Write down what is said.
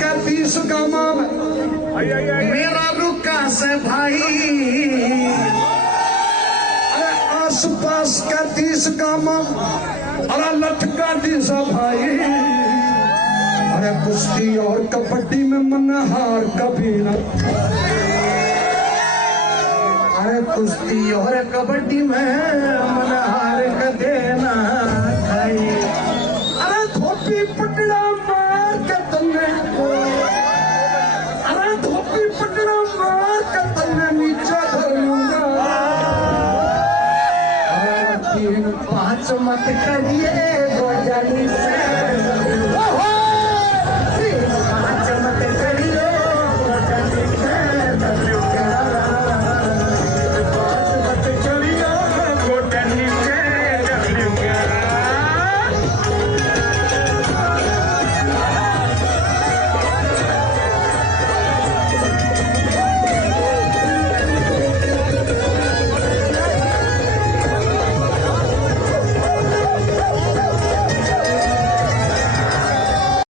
का 30 का माम मेरा रुका से भाई, अरे आस पास का 30 का माम अरे लटका 30 भाई। अरे कुश्ती और कबड्डी में मन हार कभी न, अरे कुश्ती और कबड्डी में मन हार कदे ना खाई। अरे धोबी पटड़ा